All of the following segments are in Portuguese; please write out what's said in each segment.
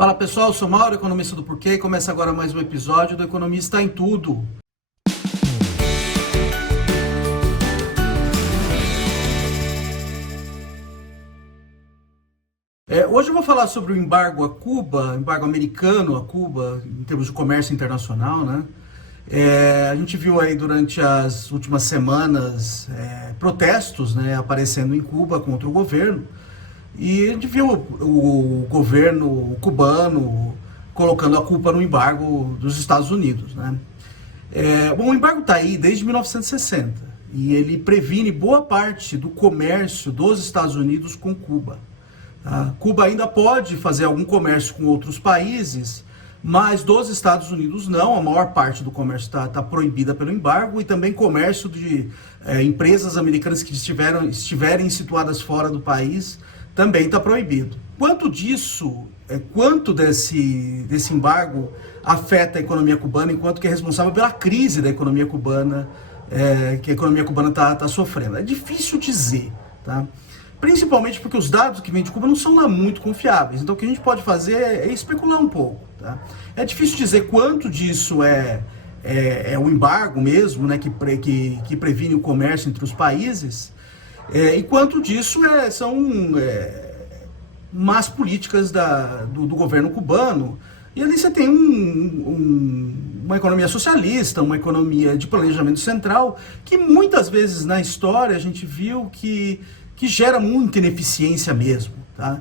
Fala pessoal, eu sou Mauro, economista do Porquê, e começa agora mais um episódio do Economista em Tudo. Hoje eu vou falar sobre o embargo a Cuba, embargo americano a Cuba, em termos de comércio internacional, né? A gente viu aí durante as últimas semanas protestos, né, aparecendo em Cuba contra o governo. E a gente viu o governo cubano colocando a culpa no embargo dos Estados Unidos, né? O embargo está aí desde 1960 e ele previne boa parte do comércio dos Estados Unidos com Cuba. Tá? Cuba ainda pode fazer algum comércio com outros países, mas dos Estados Unidos não. A maior parte do comércio está proibida pelo embargo, e também comércio de empresas americanas que estiverem situadas fora do país também está proibido. Quanto desse embargo afeta a economia cubana, enquanto que é responsável pela crise da economia cubana, que a economia cubana está sofrendo? É difícil dizer, tá? Principalmente porque os dados que vêm de Cuba não são lá muito confiáveis. Então o que a gente pode fazer é especular um pouco, tá? É difícil dizer quanto disso é o embargo mesmo, né, que previne o comércio entre os países, e quanto disso são más políticas do governo cubano. E ali você tem uma economia socialista, uma economia de planejamento central, que muitas vezes na história a gente viu que gera muita ineficiência mesmo, tá?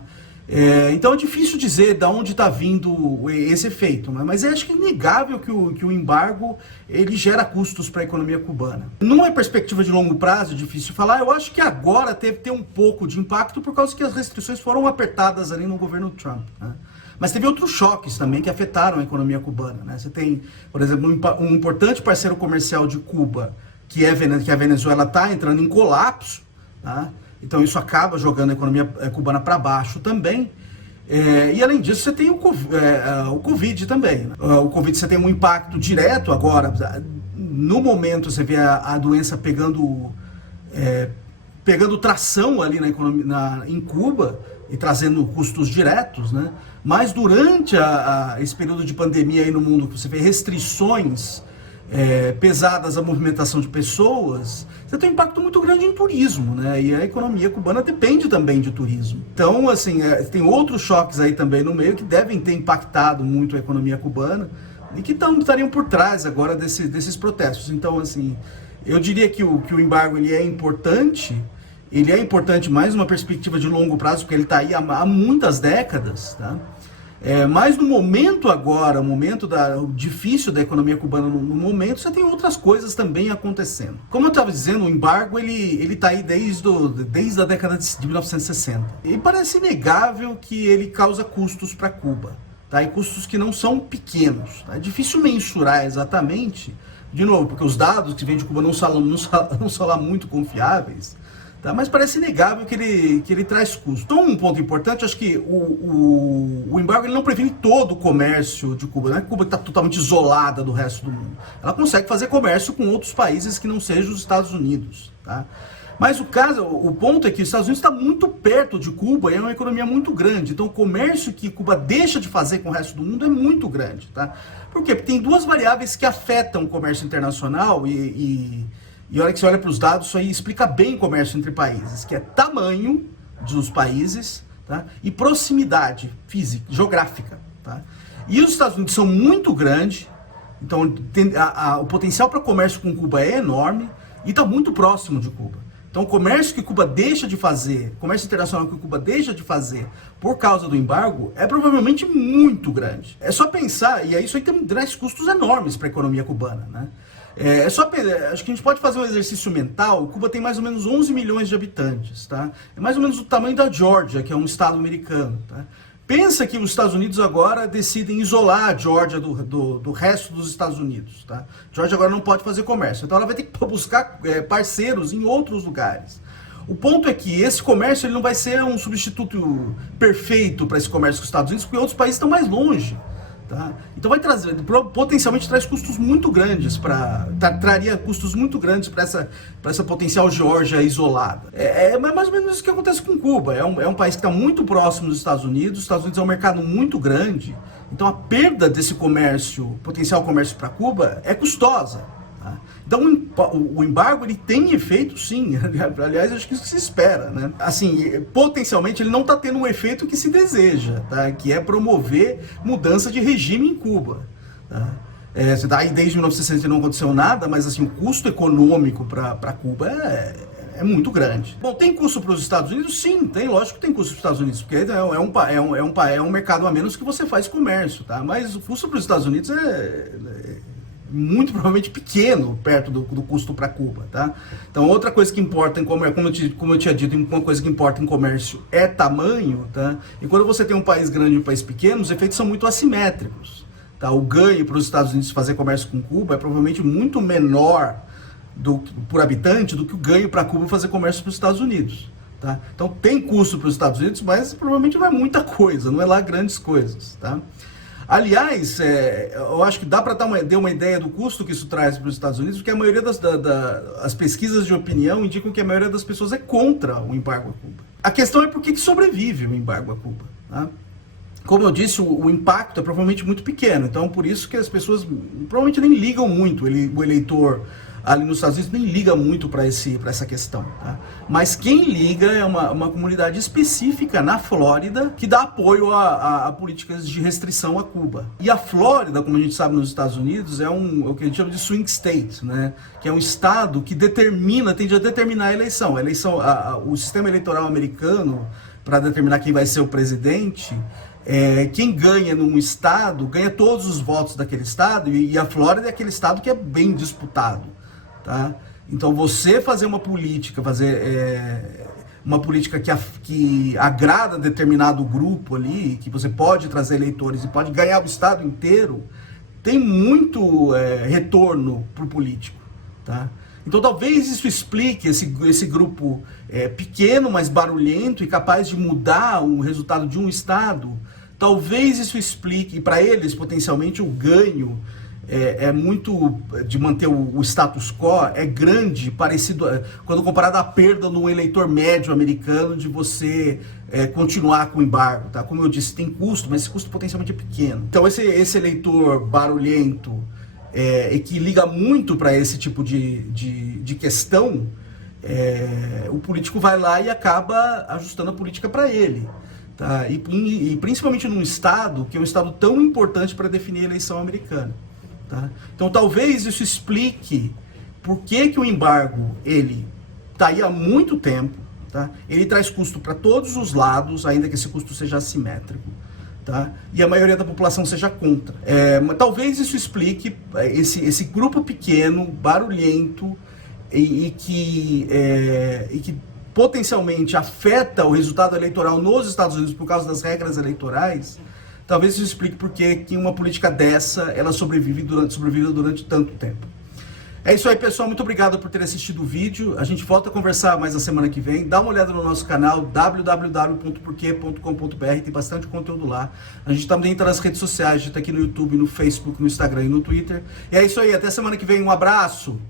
Então é difícil dizer de onde está vindo esse efeito, mas acho que é inegável que o embargo ele gera custos para a economia cubana. Numa perspectiva de longo prazo, é difícil falar. Eu acho que agora deve ter um pouco de impacto por causa que as restrições foram apertadas ali no governo Trump, né? Mas teve outros choques também que afetaram a economia cubana, né? Você tem, por exemplo, um importante parceiro comercial de Cuba, que a Venezuela, está entrando em colapso, tá? Então isso acaba jogando a economia cubana para baixo também. E além disso, você tem o Covid também, né? O Covid, você tem um impacto direto agora. No momento você vê a doença pegando tração ali na economia, em Cuba, e trazendo custos diretos, né? Mas durante esse período de pandemia aí no mundo, você vê restrições pesadas à movimentação de pessoas, você tem um impacto muito grande em turismo, né? E a economia cubana depende também de turismo. Então, assim, tem outros choques aí também no meio que devem ter impactado muito a economia cubana e que estariam por trás agora desses protestos. Então, assim, eu diria que o embargo ele é importante mais numa perspectiva de longo prazo, porque ele está aí há muitas décadas, tá? Mas no momento agora, o momento difícil da economia cubana, no momento, você tem outras coisas também acontecendo. Como eu estava dizendo, o embargo ele está aí desde a década de 1960. E parece inegável que ele causa custos para Cuba, tá? E custos que não são pequenos, tá? É difícil mensurar exatamente, de novo, porque os dados que vêm de Cuba não são lá muito confiáveis, tá? Mas parece inegável que ele traz custos. Então, um ponto importante, acho que o embargo ele não previne todo o comércio de Cuba. Não é que Cuba está totalmente isolada do resto do mundo. Ela consegue fazer comércio com outros países que não sejam os Estados Unidos, tá? Mas o ponto é que os Estados Unidos está muito perto de Cuba e é uma economia muito grande. Então, o comércio que Cuba deixa de fazer com o resto do mundo é muito grande, tá? Por quê? Porque tem duas variáveis que afetam o comércio internacional e a hora que você olha para os dados, isso aí explica bem o comércio entre países, que é tamanho dos países, tá? E proximidade física, geográfica, tá? E os Estados Unidos são muito grandes, então o potencial para comércio com Cuba é enorme e está muito próximo de Cuba. Então o comércio que Cuba deixa de fazer, comércio internacional que Cuba deixa de fazer por causa do embargo, é provavelmente muito grande. É só pensar, e aí isso aí traz custos enormes para a economia cubana, né? Acho que a gente pode fazer um exercício mental. Cuba tem mais ou menos 11 milhões de habitantes, tá? É mais ou menos o tamanho da Geórgia, que é um estado americano, tá? Pensa que os Estados Unidos agora decidem isolar a Geórgia do resto dos Estados Unidos, tá? A Geórgia agora não pode fazer comércio, então ela vai ter que buscar parceiros em outros lugares. O ponto é que esse comércio ele não vai ser um substituto perfeito para esse comércio com os Estados Unidos, porque outros países estão mais longe. Tá? Então vai trazer, potencialmente traz custos muito grandes traria custos muito grandes para essa potencial Geórgia isolada. É mais ou menos isso que acontece com Cuba. É um país que está muito próximo dos Estados Unidos. Os Estados Unidos é um mercado muito grande. Então a perda desse comércio, potencial comércio para Cuba, é custosa. Tá? Então o embargo ele tem efeito, sim. Aliás, acho que isso que se espera, né? Assim, potencialmente ele não está tendo um efeito que se deseja, tá? Que é promover mudança de regime em Cuba. Tá? Aí desde 1960 não aconteceu nada, mas assim, o custo econômico para Cuba é muito grande. Bom, tem custo para os Estados Unidos? Sim, lógico que tem custo para os Estados Unidos, porque é um mercado a menos que você faz comércio, tá? Mas o custo para os Estados Unidos é muito provavelmente pequeno perto do custo para Cuba, tá? Então outra coisa que importa em comércio, como eu tinha dito, uma coisa que importa em comércio é tamanho, tá? E quando você tem um país grande e um país pequeno, os efeitos são muito assimétricos, tá? O ganho para os Estados Unidos fazer comércio com Cuba é provavelmente muito menor por habitante do que o ganho para Cuba fazer comércio para os Estados Unidos, tá? Então tem custo para os Estados Unidos, mas provavelmente não é muita coisa, não é lá grandes coisas, tá? Aliás, eu acho que dá para dar uma ideia do custo que isso traz para os Estados Unidos, porque a maioria as pesquisas de opinião indicam que a maioria das pessoas é contra o embargo a Cuba. A questão é por que sobrevive o embargo a Cuba, tá? Como eu disse, o impacto é provavelmente muito pequeno, então por isso que as pessoas provavelmente nem ligam muito, o eleitor ali nos Estados Unidos nem liga muito para essa questão, tá? Mas quem liga é uma comunidade específica na Flórida que dá apoio a políticas de restrição a Cuba. E a Flórida, como a gente sabe nos Estados Unidos, é o que a gente chama de swing state, né? Que é um estado que tende a determinar a eleição. O sistema eleitoral americano, para determinar quem vai ser o presidente, quem ganha num estado, ganha todos os votos daquele estado, e a Flórida é aquele estado que é bem disputado. Tá? Então você fazer uma política, que agrada determinado grupo ali, que você pode trazer eleitores e pode ganhar o estado inteiro, tem muito retorno para o político. Tá? Então talvez isso explique esse grupo pequeno, mas barulhento e capaz de mudar o resultado de um estado. Talvez isso explique para eles potencialmente o ganho muito de manter o status quo, é grande, parecido quando comparado à perda no eleitor médio americano de você continuar com o embargo, tá? Como eu disse, tem custo, mas esse custo potencialmente é pequeno. Então esse eleitor barulhento e que liga muito para esse tipo de questão, o político vai lá e acaba ajustando a política para ele. Tá? E principalmente num estado que é um estado tão importante para definir a eleição americana. Tá? Então talvez isso explique por que o embargo ele está aí há muito tempo, tá? Ele traz custo para todos os lados, ainda que esse custo seja assimétrico, tá? E a maioria da população seja contra. Mas talvez isso explique esse grupo pequeno, barulhento e que potencialmente afeta o resultado eleitoral nos Estados Unidos por causa das regras eleitorais. Talvez isso explique por que uma política dessa ela sobreviveu durante tanto tempo. É isso aí, pessoal. Muito obrigado por ter assistido o vídeo. A gente volta a conversar mais na semana que vem. Dá uma olhada no nosso canal www.porque.com.br. Tem bastante conteúdo lá. A gente também está nas redes sociais. A gente está aqui no YouTube, no Facebook, no Instagram e no Twitter. E é isso aí. Até semana que vem. Um abraço.